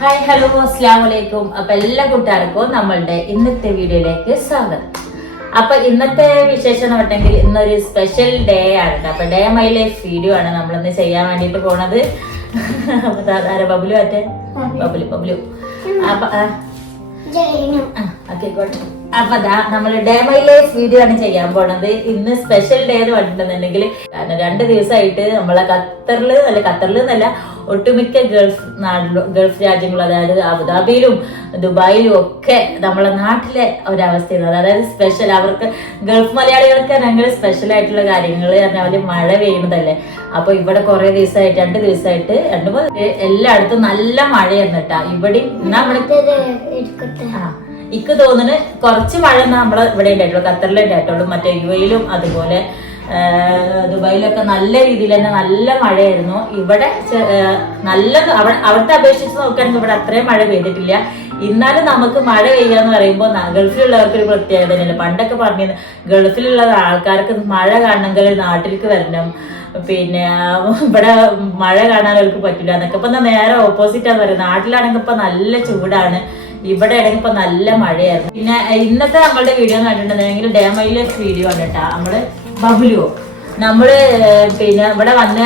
Hi hello അസ്ലാമലൈക്കും വലൈക്കും അപ്പൊ എല്ലാ കൂട്ടുകാർക്കും നമ്മളുടെ ഇന്നത്തെ വീഡിയോയിലേക്ക് സ്വാഗതം. അപ്പൊ ഇന്നത്തെ വിശേഷം എന്ന് പറഞ്ഞെങ്കിൽ ഇന്നൊരു സ്പെഷ്യൽ ഡേ ആണ്. അപ്പൊ ഡേ മൈ ലൈഫ് വീഡിയോ ആണ് നമ്മളിന്ന് ചെയ്യാൻ വേണ്ടിട്ട് പോണത്. അപ്പൊ ബബുലു അറ്റെ ബബുലു. ബബുലു അപ്പൊ. അപ്പൊ ദാ നമ്മൾ ഡേ മൈ ലൈഫ് വീഡിയോ ആണ് ചെയ്യാൻ പോണത്. ഇന്ന് സ്പെഷ്യൽ ഡേ എന്ന് പറഞ്ഞിട്ടുണ്ടെന്നുണ്ടെങ്കിൽ കാരണം രണ്ട് ദിവസമായിട്ട് നമ്മളെ ഖത്തറിൽ അല്ല ഖത്തറിൽ എന്നല്ല ഒട്ടുമിക്ക ഗൾഫ് നാട്ടിലും ഗൾഫ് രാജ്യങ്ങളും അതായത് അബുദാബിയിലും ദുബായിലും ഒക്കെ നമ്മളെ നാട്ടിലെ ഒരവസ്ഥയാണ്. അതായത് സ്പെഷ്യൽ അവർക്ക് ഗൾഫ് മലയാളികൾക്ക് ഭയങ്കര സ്പെഷ്യൽ ആയിട്ടുള്ള കാര്യങ്ങൾ പറഞ്ഞാൽ മഴ പെയ്യുന്നതല്ലേ? അപ്പൊ ഇവിടെ കുറെ ദിവസമായിട്ട് രണ്ട് ദിവസമായിട്ട് രണ്ട് മൂന്ന് എല്ലായിടത്തും നല്ല മഴയായിരുന്നു കേട്ടാ. ഇവിടെ ആ ഇക്ക് തോന്നുന്നു കുറച്ച് മഴ നമ്മളെ ഇവിടെ ഉണ്ടായിട്ടുള്ളൂ ഖത്തറിലുണ്ടായിട്ടുള്ളൂ മറ്റേ യു എയിലും അതുപോലെ ദുബായിലൊക്കെ നല്ല രീതിയിൽ തന്നെ നല്ല മഴയായിരുന്നു. ഇവിടെ നല്ല അവിടെ അവിടുത്തെ അപേക്ഷിച്ച് നോക്കുകയാണെങ്കിൽ ഇവിടെ അത്രയും മഴ പെയ്തിട്ടില്ല. എന്നാലും നമുക്ക് മഴ പെയ്യുക എന്ന് പറയുമ്പോൾ ഗൾഫിലുള്ളവർക്ക് ഒരു പ്രത്യേകത തന്നെയല്ലേ. പണ്ടൊക്കെ പറഞ്ഞിരുന്നു ഗൾഫിലുള്ള ആൾക്കാർക്ക് മഴ കാണണമെങ്കിൽ നാട്ടിലേക്ക് വരണം. പിന്നെ ഇവിടെ മഴ കാണാൻ അവർക്ക് പറ്റില്ല എന്നൊക്കെ. ഇപ്പൊ നേരെ ഓപ്പോസിറ്റാണ് പറയുന്നത്. നാട്ടിലാണെങ്കിൽ ഇപ്പൊ നല്ല ചൂടാണ്. ഇവിടെ ആണെങ്കിൽ ഇപ്പൊ നല്ല മഴയായിരുന്നു. പിന്നെ ഇന്നത്തെ നമ്മളുടെ വീഡിയോ ഡേമയിലെ ഡാമയിലെ വീഡിയോ ആണ് കേട്ടോ. നമ്മൾ ബബുലുവോ നമ്മൾ പിന്നെ ഇവിടെ വന്ന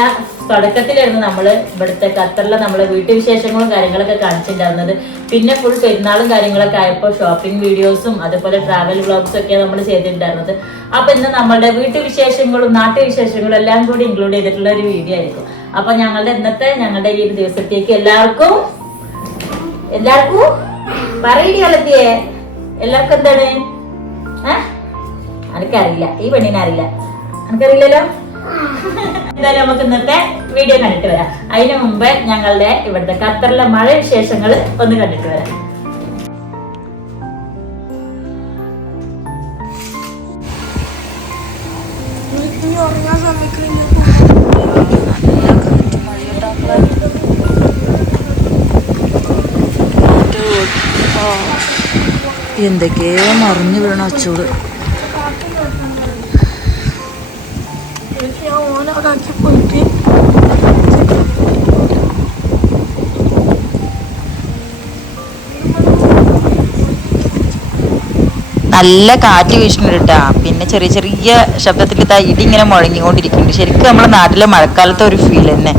തുടക്കത്തിലായിരുന്നു നമ്മൾ ഇവിടുത്തെ ഖത്തറിലെ നമ്മൾ വീട്ടുവിശേഷങ്ങളും കാര്യങ്ങളൊക്കെ കാണിച്ചിട്ടുണ്ടായിരുന്നത്. പിന്നെ ഫുൾ പെരുന്നാളും കാര്യങ്ങളൊക്കെ ആയപ്പോൾ ഷോപ്പിംഗ് വീഡിയോസും അതുപോലെ ട്രാവൽ വ്ളോഗ്സും ഒക്കെ നമ്മൾ ചെയ്തിട്ടുണ്ടായിരുന്നത്. അപ്പൊ ഇന്ന് നമ്മളുടെ വീട്ടുവിശേഷങ്ങളും നാട്ടുവിശേഷങ്ങളും എല്ലാം കൂടി ഇൻക്ലൂഡ് ചെയ്തിട്ടുള്ള ഒരു വീഡിയോ ആയിരിക്കും. അപ്പൊ ഞങ്ങളുടെ ഇന്നത്തെ ഞങ്ങളുടെ ഈ ഒരു ദിവസത്തേക്ക് എല്ലാവർക്കും എല്ലാവർക്കും പറയടി എല്ലാവർക്കും എന്താണ്? ഏ? എനിക്കറിയില്ല ഈ പെണ്ണിനെ അറിയില്ല. എനിക്കറിയില്ലല്ലോ എന്തായാലും നമുക്ക് ഇന്നത്തെ വീഡിയോ കണ്ടിട്ട് വരാം. അതിനു മുമ്പ് ഞങ്ങളുടെ ഇവിടുത്തെ ഖത്തറിലെ മഴ വിശേഷങ്ങൾ ഒന്ന് കണ്ടിട്ട് വരാം. എന്തൊക്കെയോ മറിഞ്ഞു വീണ അച്ചൂട്. ഞാൻ ഓനവിടെ ആക്കി പോയിട്ട് നല്ല കാറ്റ് വീശുന്നുണ്ട് പിന്നെ ചെറിയ ചെറിയ ശബ്ദത്തിൽ ഇതാ ഇടി ഇങ്ങനെ മുഴങ്ങിക്കൊണ്ടിരിക്കുന്നുണ്ട് ശരിക്കും നമ്മുടെ നാട്ടിലെ മഴക്കാലത്തെ ഒരു ഫീൽ തന്നെ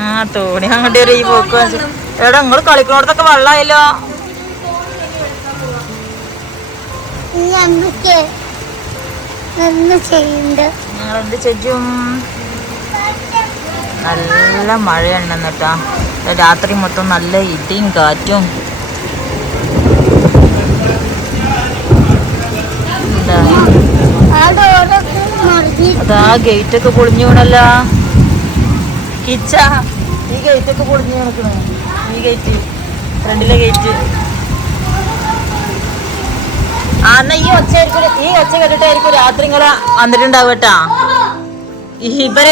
ആ തോണി അങ്ങോട്ട് ഒരു ഈ പോക്ക് എടാ നിങ്ങൾ കളിക്കുന്നോടത്തൊക്കെ വെള്ളമായല്ലോ ചെയ്യും? നല്ല മഴയുണ്ടെന്നിട്ടാ രാത്രി മൊത്തം നല്ല ഇടിയും കാറ്റും എന്താ ആ ഡോറൊക്കെ മറിഞ്ഞ് അതാ ഗേറ്റ് ഒക്കെ പൊളിഞ്ഞു വീണല്ലോ. കിച്ച ഈ ഗേറ്റ് ഒക്കെ പൊളിഞ്ഞു കിടക്കണു. ഈ ഗേറ്റ് ഫ്രണ്ടിലെ ഗേറ്റ് ആ എന്നാ ഈ ഒച്ച ആയിരിക്കും ഈ ഒച്ച കേട്ടിട്ടായിരിക്കും രാത്രി ഇങ്ങനെ വന്നിട്ടുണ്ടാവും കേട്ടാ. ഇവർ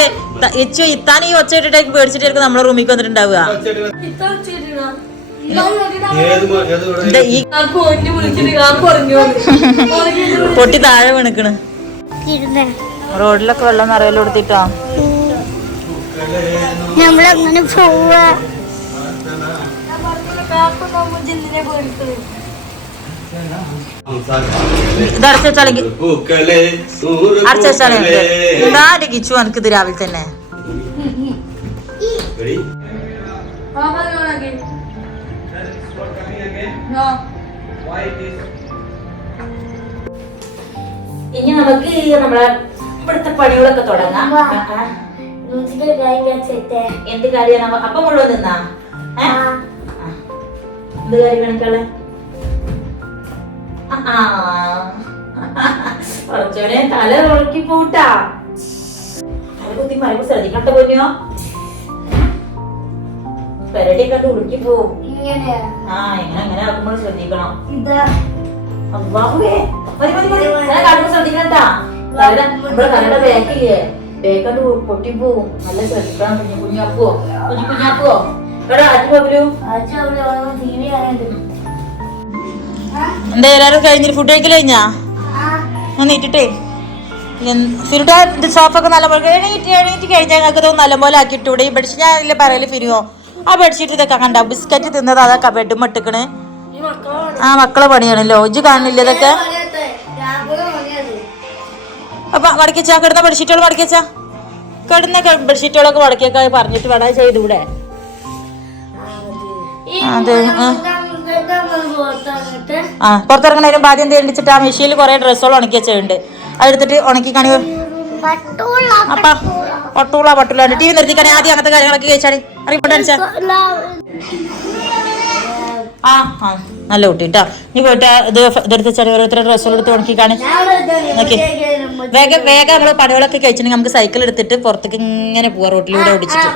ഇച്ചു ഇത്താൻ ഈ ഒച്ച കേട്ടിട്ടായിരിക്കും പേടിച്ചിട്ടായിരിക്കും നമ്മളെ റൂമിൽ വന്നിട്ടുണ്ടാവുക. പൊട്ടി താഴെ വീണക്കണ്. ഇരുന്ന്. റോഡിലൊക്കെ വെള്ളം നിറയൽ കൊടുത്തിട്ടോ? നമ്മളങ്ങനെ പോവാ? കാക്കു നമ്മൾ ജിന്നിനെ പേടിക്കുന്നത് ഇത് അടച്ചു വെച്ചാലെങ്കിൽ അടച്ചു വെച്ചാലേ എന്താ കിച്ചു എനിക്ക് ഇത് രാവിലെ തന്നെ. ഇനി നമുക്ക് നമ്മളെ ഇവിടുത്തെ പണികളൊക്കെ തുടങ്ങാം. എന്ത് കാര്യമാണ്? അപ്പൊ മുഴുവൻ നിന്നാ. എന്ത് കാര്യം കണക്കാളെ കുറച്ചോടെ തല ഉറക്കി പോട്ടാ. തല കുത്തി മരക്ക് ശ്രദ്ധിക്കണ്ട പോഞ്ഞോ പെരടി കണ്ട് ഉളുക്കി പോവും. ആ എങ്ങനെ എങ്ങനെ ആക്കുമ്പോൾ ശ്രദ്ധിക്കണം. ശ്രദ്ധിക്കണ്ടാ. ബേക്കില്ലേ പൊട്ടിപ്പോവും. നല്ല ശ്രദ്ധിക്കണം കുഞ്ഞു കുഞ്ഞു എടാ അച്ഛൻ എന്താ എല്ലാരും കഴിഞ്ഞിട്ട് ഫുഡ് കഴിക്കൽ കഴിഞ്ഞാ? ഞാൻ നീട്ടിട്ടേ ഫിരുട്ട സോഫൊക്കെ നല്ലപോലെ എണീറ്റ് എണീറ്റ് കഴിഞ്ഞാൽ ഞങ്ങൾക്ക് ഇത് നല്ലപോലെ ആക്കിയിട്ട് ഇവിടെ ഈ ബെഡ്ഷീറ്റ് ഞാൻ അതിൽ പറയൽ ഫിരുവോ? ആ ബെഡ്ഷീറ്റ് ഇതൊക്കെ കണ്ട ബിസ്ക്കറ്റ് തിന്നത് അതൊക്കെ ബെഡും ഇട്ടിക്കണ്. ആ മക്കളെ പണിയാണല്ലോ. ഇജ്ജ് കാണില്ല ഇതൊക്കെ? അപ്പൊ വടക്കച്ച കിടന്ന ബെഡ്ഷീറ്റുകൾ വടക്കിച്ചാ കിടന്ന ബെഡ്ഷീറ്റുകളൊക്കെ മടക്കിയൊക്കെ പറഞ്ഞിട്ട് വേണം ചെയ്തൂടെ അത് ആ. പുറത്തിറങ്ങണേലും ആദ്യം തേടിച്ചിട്ട് ആ മെഷീനിൽ കുറെ ഡ്രസ്സുകൾ ഉണക്കി വെച്ചിട്ടുണ്ട്. അതെടുത്തിട്ട് ഉണക്കി കാണി അപ്പ പട്ടൂള. പട്ടൂള ടി വി നിർത്തിക്കണേ ആദ്യം അങ്ങനത്തെ കാര്യങ്ങളൊക്കെ കഴിച്ചാടി അറിയപ്പെട്ടാ ആ ആ നല്ല കുട്ടി കേട്ടോ നീ പോയിട്ട് ഇത് ഇതെടുത്ത് ചെറിയ ഓരോരുത്തരുടെ ഡ്രസ്സുകൾ എടുത്ത് ഉണക്കി കാണി നോക്കി വേഗം വേഗം നമ്മൾ പണികളൊക്കെ കഴിച്ചിട്ടുണ്ടെങ്കിൽ നമുക്ക് സൈക്കിൾ എടുത്തിട്ട് പുറത്തേക്ക് ഇങ്ങനെ പോവാ. റോട്ടിലൂടെ ഓടിച്ചിട്ട്.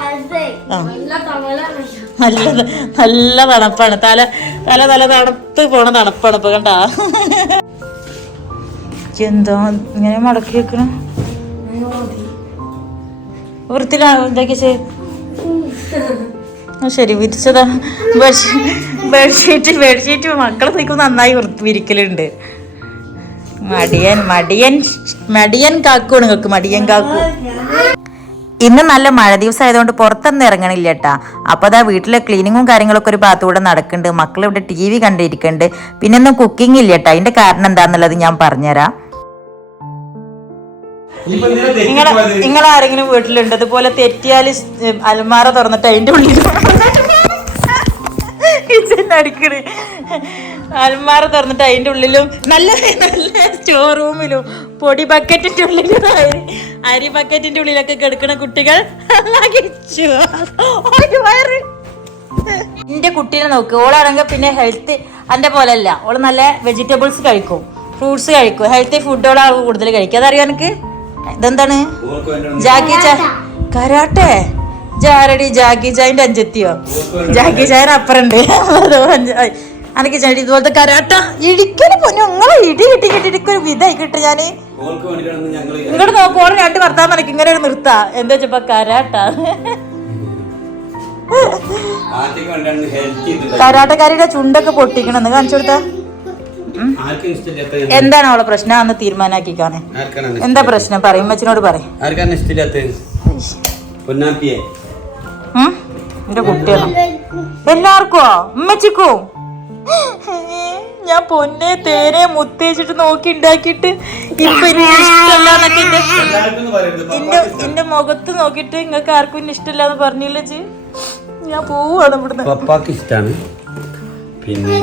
ആ നല്ല നല്ല തണുപ്പാണ്. തല തല തല തണുത്ത് പോണ തണുപ്പാണ് ഇപ്പൊ കണ്ടാ. എന്താ ഇങ്ങനെ മടക്കി വെക്കണ? എന്തൊക്കെ ശരി വിരിച്ചതാ. ബെഡ്ഷീറ്റ് ബെഡ്ഷീറ്റ് മക്കളെ സൈക്കും നന്നായി വിരിക്കലുണ്ട്. മടിയൻ മടിയൻ മടിയൻ കാക്കൂ നിങ്ങൾക്ക് മടിയൻ കാക്കു. ഇന്ന് നല്ല മഴ ദിവസം ആയതുകൊണ്ട് പുറത്തൊന്നും ഇറങ്ങണില്ല കേട്ടാ അപ്പൊ അതാ വീട്ടിലെ ക്ലീനിങ്ങും കാര്യങ്ങളൊക്കെ ഒരു ഭാഗത്തൂടെ നടക്കുന്നുണ്ട്. മക്കൾ ഇവിടെ ടി വി കണ്ടിരിക്കുന്നുണ്ട്. പിന്നെ ഒന്നും കുക്കിംഗ് ഇല്ല കേട്ടാ അതിന്റെ കാരണം എന്താന്നുള്ളത് ഞാൻ പറഞ്ഞുതരാം. നിങ്ങളെ നിങ്ങളാരെങ്കിലും വീട്ടിലുണ്ട്. അതുപോലെ തെറ്റിയാൽ അൽമാറ തുറന്നിട്ട് അതിന്റെ ഉള്ളിൽ അടിക്കണ് അൽമാറ തുറന്നിട്ട് അതിന്റെ ഉള്ളിലും നല്ല നല്ല സ്റ്റോർ റൂമിലും പൊടി ബക്കറ്റിന്റെ ഉള്ളിലും അരി ബക്കറ്റിന്റെ ഉള്ളിലൊക്കെ കിടക്കുന്ന കുട്ടികൾ എന്റെ വയറ്. കുട്ടീനെ നോക്ക്. ഓളാണെങ്കിൽ പിന്നെ ഹെൽത്ത് പോലെ പോലെയല്ല ഓൾ നല്ല വെജിറ്റബിൾസ് കഴിക്കും. ഫ്രൂട്ട്സ് കഴിക്കും. ഹെൽത്തി ഫുഡുകളാണ് കൂടുതൽ കഴിക്കുക അതറിയോ എനിക്ക് ഇതെന്താണ്? ജാക്കി ചാ കരാട്ടെ? ജാരടി ജാക്കി ചായന്റെ അഞ്ചെത്തിയോ? ജാക്കി ചായന് അപ്പുറണ്ട്. അനക്ക് ചാടി ഇതുപോലത്തെ കരാട്ട ഇടിക്കൽ പൊന്നു നിങ്ങളെ ഇടി കിട്ടി കിട്ടി ഒരു വിധായി കിട്ടും ഞാൻ. ഇങ്ങോട്ട് നോക്കോ രണ്ട് ഭർത്താവ് മനക്ക് ഇങ്ങനെ ഒരു നിർത്താ. എന്താ വെച്ചപ്പോ കരാട്ട കരാട്ടക്കാരിയുടെ ചുണ്ടൊക്കെ പൊട്ടിക്കണെന്ന് കാണിച്ചു കൊടുത്താ. എന്താണ് അവളെ പ്രശ്നം? അന്ന് തീരുമാനാക്കിക്കാണ്. എന്താ പ്രശ്നം? പറയും അച്ഛനോട് പറയും. എന്റെ കുട്ടികളും. എല്ലാവർക്കോ ഉമ്മച്ചിക്കോ? ഞാൻ പൊന്നെ തേനെ മുത്തേച്ചിട്ട് നോക്കി ഉണ്ടാക്കിയിട്ട് ഇപ്പൊ എനിക്ക് എന്റെ മുഖത്ത് നോക്കിട്ട് നിങ്ങൾക്ക് ആർക്കും ഇന്നെ ഇഷ്ടമില്ലാന്ന് പറഞ്ഞില്ല ജി ഞാൻ പോവാണ് ഇവിടുന്ന്. പപ്പാക്ക് ഇഷ്ടാണ്. പിന്നെ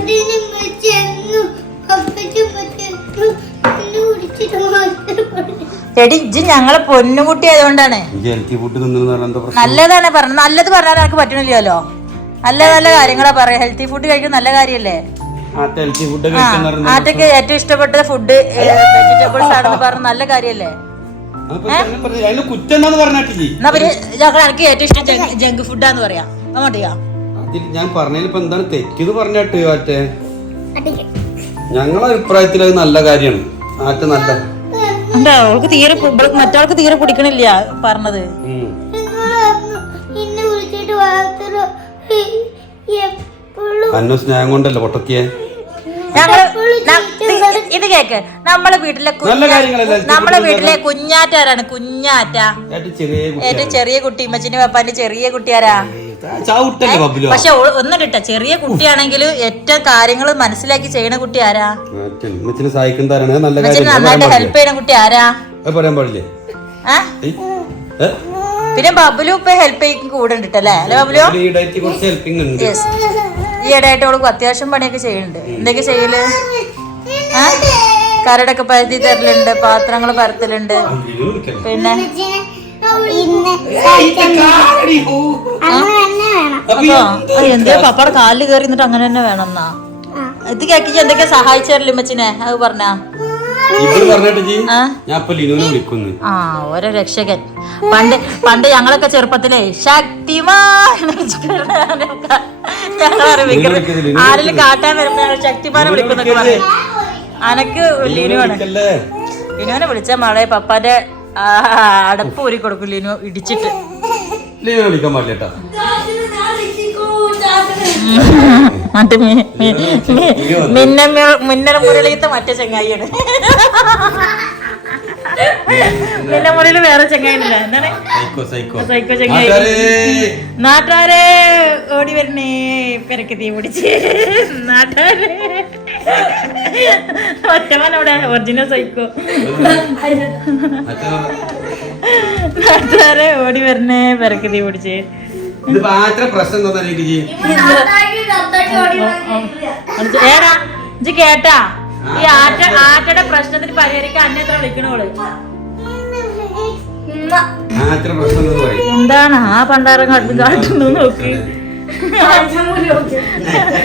എടി ഇജ്ജ് ഞങ്ങളെ പൊന്നുകുട്ടി ആയതുകൊണ്ടാണ്. നല്ലതാണ് പറഞ്ഞത് നല്ലത് പറഞ്ഞാൽ എനിക്ക് പറ്റണില്ലല്ലോ. നല്ല നല്ല കാര്യങ്ങളാ പറയാ. ഹെൽത്തി ഫുഡ് കഴിക്കുന്ന നല്ല കാര്യല്ലേ? ആ ഹെൽത്തി ഫുഡ് കഴിക്കാൻ പറയുന്നത് ആറ്റക്ക് ഏറ്റവും ഇഷ്ടപ്പെട്ട ഫുഡ് വെജിറ്റബിൾസ് ആണെന്ന് പറഞ്ഞ നല്ല കാര്യല്ലേ? എന്നാ പിന്നെ ഞങ്ങൾ എനിക്ക് ഏറ്റവും ഇഷ്ടം ജങ്ക് ഫുഡാന്ന് പറയാ. അങ്ങോട്ടിയാ ഞാൻ എന്താണ് തെറ്റിന്ന് പറഞ്ഞാട്ട് ആറ്റെ ഞങ്ങളെ അഭിപ്രായത്തിൽ അത് നല്ല കാര്യമാണ്. ആറ്റ നല്ല. എന്താ അവൾക്ക് തീരെ മറ്റവൾക്ക് തീരെ കുടിക്കണില്ല പറഞ്ഞത്. അന്ന സ്നേഹം കൊണ്ടല്ലേ പൊട്ടത്തിയെ ഞങ്ങൾ ഇത് കേക്ക്. നമ്മളെ വീട്ടിലെ നമ്മളെ വീട്ടിലെ കുഞ്ഞാറ്റാരാണ്? കുഞ്ഞാറ്റ. ചെറിയ ഏറ്റവും ചെറിയ കുട്ടി ഇമ്മച്ചിന്റെ പപ്പാന്റെ ചെറിയ കുട്ടിയാരാ? പക്ഷെ ഒന്നും കിട്ട ഒന്നിട്ടാ ചെറിയ കുട്ടിയാണെങ്കിൽ ഏറ്റവും കാര്യങ്ങൾ മനസ്സിലാക്കി ചെയ്യണ കുട്ടി ആരാ നന്നായിട്ട് ഹെൽപ്പ് ചെയ്യണ കുട്ടി ആരാ പറയാൻ പാടില്ലേ? പിന്നെ ബബുലു ഇപ്പൊ ഹെൽപ്പ് ചെയ്യും കൂടെ ഉണ്ടല്ലേ അല്ലെ ബബുലു? ഒരു കുറച്ച് ഹെൽപ്പിംഗ് ഉണ്ട്. യെസ് ഈ ഇടയായിട്ട് അവൾക്ക് അത്യാവശ്യം പണിയൊക്കെ ചെയ്യുന്നുണ്ട്. എന്തൊക്കെ ചെയ്യൽ? കരടൊക്കെ പരത്തി തരലുണ്ട് പാത്രങ്ങൾ പരത്തലുണ്ട്? പിന്നെ? വേണം. എന്താ? പപ്പയുടെ കാലിൽ കയറി എന്നിട്ട് അങ്ങനെ തന്നെ വേണമെന്നാ ഇത് കേക്കിച്ച് എന്തൊക്കെയാ സഹായിച്ചാരല്ലോ ഇമ്മച്ചിനെ അത് പറഞ്ഞാ. പറഞ്ഞിട്ട് ജി ഞാൻ ഇപ്പൊ ലിനുവിനെ വിളിക്കുന്നു. ആ ഓരോ രക്ഷകൻ. പണ്ട് പണ്ട് ഞങ്ങളൊക്കെ ചെറുപ്പത്തിലേ ശക്തിമാൻ ഞങ്ങൾ ആരെങ്കിലും കാട്ടാൻ വരുമ്പോ ഞങ്ങൾ ശക്തിമാനെ വിളിക്കുന്നൊക്കെ പറയും. അനക്ക് ലിനുവാണ്. ലിനുവിനെ വിളിച്ച മകളെ പപ്പാന്റെ അടപ്പ് ഊരി കൊടുക്കും ലിനു ഇടിച്ചിട്ട്. ലീവ് വിളിക്കാൻ പാടില്ല കേട്ടാ മറ്റേ മിന്ന മിന്നൽ മുരളിയത്തെ മറ്റേ ചെങ്ങായിയാണ്. മിന്ന മുരളി വേറെ ചെങ്ങായില്ല എന്താണ്? സൈക്കോ ചെങ്ങായി. നാട്ടുകാരേ, ഓടി വരണേ. പെരക്ക് തീ പിടിച്ച്. നാട്ടുകാരെ. ഒറ്റവൻ അവിടെ ഒറിജിനൽ സൈക്കോ. നാട്ടുകാരെ ഓടി വരണേ പെരക്കതി പിടിച്ച്. ഇത് മാത്രം പ്രശ്നം ഏടാ ഇജ്ജ് കേട്ടാ? ഈ ആറ്റ ആറ്റയുടെ പ്രശ്നത്തിന് പരിഹരിക്കാൻ അന്നെ എത്ര വിളിക്കണോൾ എന്താണ്? ആ പണ്ടാരം കാട്ടു കാട്ടുന്നു നോക്കി.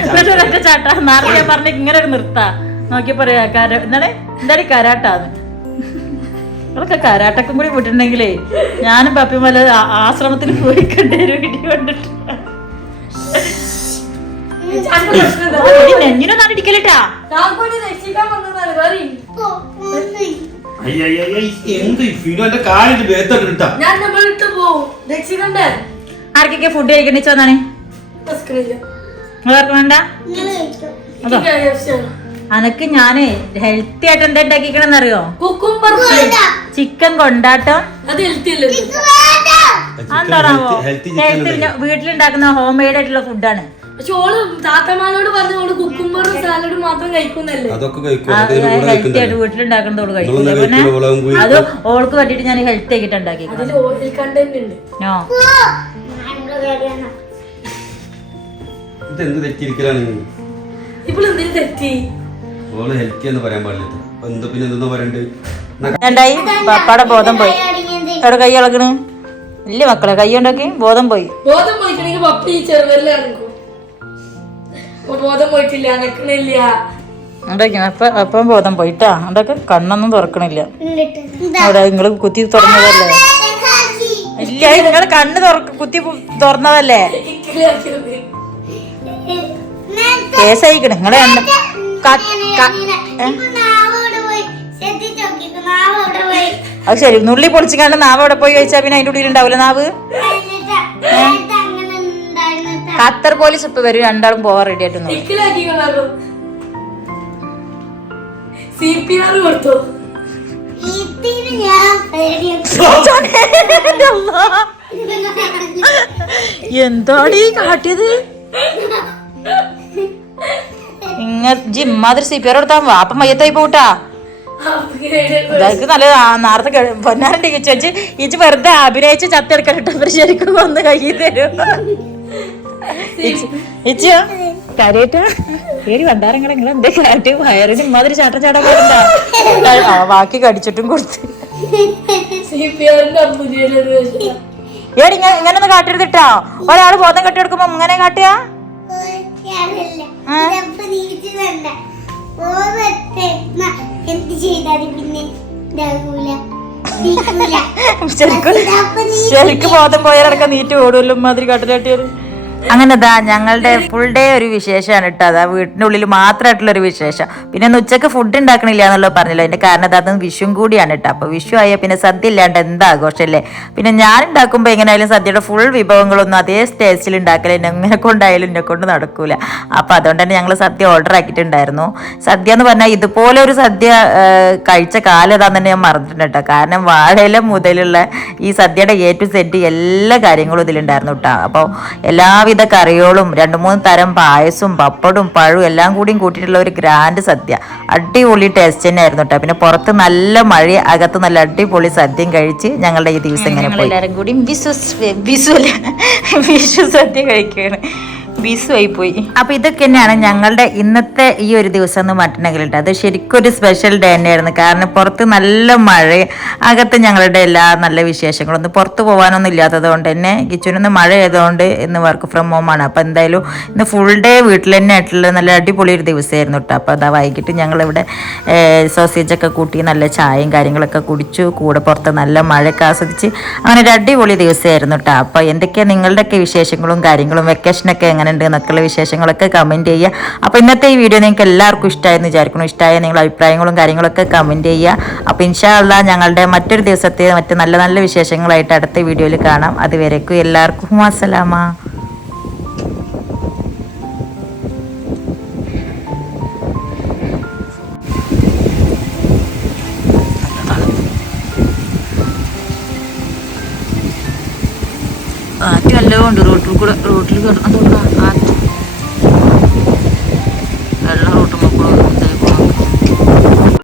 എന്നിട്ട് നാളെ ചാട്ട. നേരത്തെ ഞാൻ പറഞ്ഞ ഇങ്ങനെ ഒരു നിർത്താ. നോക്കി പറയാ കര എന്താണ്? എന്താണ് കരാട്ടാന്ന്? നിങ്ങളൊക്കെ കരാട്ടക്കും കൂടി വിട്ടിട്ടുണ്ടെങ്കിലേ ഞാനും പപ്പിമല ആശ്രമത്തിൽ പോയി കണ്ടൊരു വീഡിയോ കണ്ടിട്ട്. നെഞ്ഞിനൊന്നും അടിക്കലട്ടാ ആർക്കൊക്കെ ഫുഡ് കഴിക്കണിച്ച് വന്നാണ് വേണ്ട? അതോ. അനക്ക് ഞാനേ ഹെൽത്തി ആയിട്ട് എന്താ ഉണ്ടാക്കിക്കണെന്നറിയോ കുക്കുംബർ ചിക്കൻ കൊണ്ടാട്ടം. അത് ഹെൽത്തി വീട്ടിലുണ്ടാക്കുന്ന ഹോം മെയ്ഡ് ആയിട്ടുള്ള ഫുഡാണ് കുക്കുംബറും സാലഡും മാത്രം കഴിക്കുന്നല്ലേ? അതൊക്കെ കഴിക്കും. അതിന് കൂടെ ഹെൽത്തി ആയിട്ട് കഴിക്കില്ല പിന്നെ അത് ഓൾക്ക് വേണ്ടിട്ട് ഞാൻ ഹെൽത്തി ആക്കിട്ട് ഉണ്ടാക്കി തെറ്റിയിരിക്കലാണ്? ഇപ്പോൾ എന്തിനു തെറ്റി? ഓൾ ഹെൽത്തി എന്ന് പറയാൻ പാടില്ല അപ്പൊ എന്താ പിന്നെ എന്താ പറയണ്ട്. പപ്പാടെ ബോധം പോയി. എവിടെ കൈ ഇളകണ് ഇല്ല മക്കളെ കൈ ഉണ്ടാക്കി ബോധം പോയി. ബോധം പോയിക്കണെങ്കിൽ പപ്പ ഈ ചെറുവരിലിറങ്ങും ബോധം പോയിട്ടില്ല. നിക്കണില്ല ഉണ്ടാക്കി അപ്പൊ ബോധം പോയിട്ടാ? അതൊക്കെ കണ്ണൊന്നും തുറക്കണില്ല. അവിടെ നിങ്ങൾ കുത്തി തുറന്നതല്ലേ? ഇല്ല നിങ്ങൾ കണ്ണ് തുറക്ക കുത്തി തുറന്നതല്ലേ. കേസായിക്കണ്. നിങ്ങളെ അത് ശരി. നുള്ളി പൊളിച്ച് കണ്ട് നാവ് അവിടെ പോയി കഴിച്ചാ പിന്നെ അതിന്റെ ഉള്ളിൽ ഉണ്ടാവില്ല നാവ്? ഖത്തർ പോലീസ് ഇപ്പൊ വരും. രണ്ടാളും പോവാൻ റെഡി ആയിട്ട് എന്താടി കാട്ടിയത്? ഇങ്ങ ജിമ്മാതിരി സി പി ആർ കൊടുത്താ വാപ്പ മയ്യത്തായി പോട്ടാ ഇതായിരിക്കും നല്ല നേരത്തെ പൊന്നാരണ്ടി വെച്ച് ഇച്ച് വെറുതെ അഭിനയിച്ച് ചത്തെടുക്കാൻ ഇവർ ശരിക്കും വന്ന് കൈ തരും. ഇച്ചോ കാര്യായിട്ടാ പേര് കണ്ടാരങ്ങളെ നിങ്ങൾ എന്തേ കാറ്റ് വയറിന് ഇമാതിരി ചാട്ട ചാടാൻ പാടില്ല ബാക്കി കടിച്ചിട്ടും കൊടുത്ത്. ഏടി ഇങ്ങനെ ഇങ്ങനെ ഒന്ന് കാട്ടിയെടുത്തിട്ടാ. ഒരാൾ ബോധം കെട്ടിയെടുക്കുമ്പോ ഇങ്ങനെ കാട്ടിയാ? ശരിക്കും ബോധം പോയാലടക്കം നീറ്റ് ഓടുമല്ലോ മാതിരി കാട്ടിലാട്ടിയത് അങ്ങനെ ഞങ്ങളുടെ ഫുൾ ഡേ ഒരു വിശേഷമാണ് കേട്ടോ അതാ വീട്ടിന്റെ ഉള്ളിൽ മാത്രമായിട്ടുള്ള ഒരു വിശേഷം. പിന്നെ ഒന്ന് ഉച്ചയ്ക്ക് ഫുഡ് ഉണ്ടാക്കണില്ല എന്നുള്ളത് പറഞ്ഞല്ലോ? അതിന്റെ കാരണം അത് അതും വിഷും കൂടിയാണ് കേട്ടോ അപ്പോൾ വിഷു ആയാൽ പിന്നെ സദ്യ ഇല്ലാണ്ട് എന്താ ആഘോഷമല്ലേ പിന്നെ ഞാൻ ഉണ്ടാക്കുമ്പോൾ എങ്ങനെയായാലും സദ്യയുടെ ഫുൾ വിഭവങ്ങളൊന്നും അതേ ടേസ്റ്റിൽ ഉണ്ടാക്കല എങ്ങനെ കൊണ്ടായാലും എന്നെ കൊണ്ട് നടക്കൂല. അപ്പോൾ അതുകൊണ്ട് തന്നെ ഞങ്ങൾ സദ്യ ഓർഡർ ആക്കിയിട്ടുണ്ടായിരുന്നു. സദ്യ എന്ന് പറഞ്ഞാൽ ഇതുപോലെ ഒരു സദ്യ കഴിച്ച കാലം ഏതാന്ന് തന്നെ ഞാൻ മറന്നിട്ടുണ്ട് കേട്ടോ കാരണം വാഴയില മുതലുള്ള ഈ സദ്യയുടെ എ ടു സെറ്റ് എല്ലാ കാര്യങ്ങളും ഇതിലുണ്ടായിരുന്നു കേട്ടോ അപ്പോൾ എല്ലാവിധ കറികളും രണ്ട് മൂന്ന് തരം പായസവും പപ്പടും പഴവും എല്ലാം കൂടിയും കൂട്ടിയിട്ടുള്ള ഒരു ഗ്രാൻഡ് സദ്യ. അടിപൊളി ടേസ്റ്റ് തന്നെയായിരുന്നു കേട്ടോ പിന്നെ പുറത്ത് നല്ല മഴ അകത്ത് നല്ല അടിപൊളി സദ്യയും കഴിച്ച് ഞങ്ങളുടെ ഈ ദിവസം ഇങ്ങനെ പോയി. എല്ലാവരും കൂടി വിശ്വസ് വിഷു സദ്യ കഴിക്കുകയാണ്. ബിസു ആയി പോയി അപ്പൊ ഇതൊക്കെ തന്നെയാണ് ഞങ്ങളുടെ ഇന്നത്തെ ഈ ഒരു ദിവസം എന്ന് പറഞ്ഞിട്ടുണ്ടെങ്കിൽ അത് ശരിക്കും ഒരു സ്പെഷ്യൽ ഡേ തന്നെയായിരുന്നു. കാരണം പുറത്ത് നല്ല മഴ അകത്ത് ഞങ്ങളുടെ എല്ലാ നല്ല വിശേഷങ്ങളും ഒന്ന് പുറത്ത് പോകാനൊന്നും ഇല്ലാത്തത് കൊണ്ട് തന്നെ കിച്ചനൊന്ന് മഴ ആയതുകൊണ്ട് ഇന്ന് വർക്ക് ഫ്രം ഹോം ആണ്. അപ്പൊ എന്തായാലും ഇന്ന് ഫുൾ ഡേ വീട്ടിൽ തന്നെ ആയിട്ടുള്ള നല്ല അടിപൊളി ഒരു ദിവസമായിരുന്നു കേട്ടോ അപ്പൊ അതാ വൈകിട്ട് ഞങ്ങളിവിടെ സോസേജ് ഒക്കെ കൂട്ടി നല്ല ചായയും കാര്യങ്ങളൊക്കെ കുടിച്ചു. കൂടെ പുറത്ത് നല്ല മഴയൊക്കെ ആസ്വദിച്ച് അങ്ങനെ ഒരു അടിപൊളി ദിവസമായിരുന്നു കേട്ടോ അപ്പൊ എന്തൊക്കെയാ നിങ്ങളുടെയൊക്കെ വിശേഷങ്ങളും കാര്യങ്ങളും വെക്കേഷനൊക്കെ എങ്ങനെ ചെയ്യുന്നുണ്ട് എന്നൊക്കെയുള്ള വിശേഷങ്ങളൊക്കെ കമന്റ് ചെയ്യുക. അപ്പോൾ ഇന്നത്തെ ഈ വീഡിയോ നിങ്ങൾക്ക് എല്ലാവർക്കും ഇഷ്ടമായെന്ന് വിചാരിക്കുന്നു. ഇഷ്ടമായ നിങ്ങളുടെ അഭിപ്രായങ്ങളും കാര്യങ്ങളൊക്കെ കമന്റ് ചെയ്യുക. അപ്പോൾ ഇൻഷാല്ല ഞങ്ങളുടെ മറ്റൊരു ദിവസത്തെ മറ്റ് നല്ല നല്ല വിശേഷങ്ങളായിട്ട് അടുത്ത വീഡിയോയിൽ കാണാം. അതുവരേക്കും എല്ലാവർക്കും അസ്സലാമ കാറ്റ് നല്ലതുകൊണ്ട് റോട്ടിൽ കൂടെ റോട്ടിൽ കിടന്നു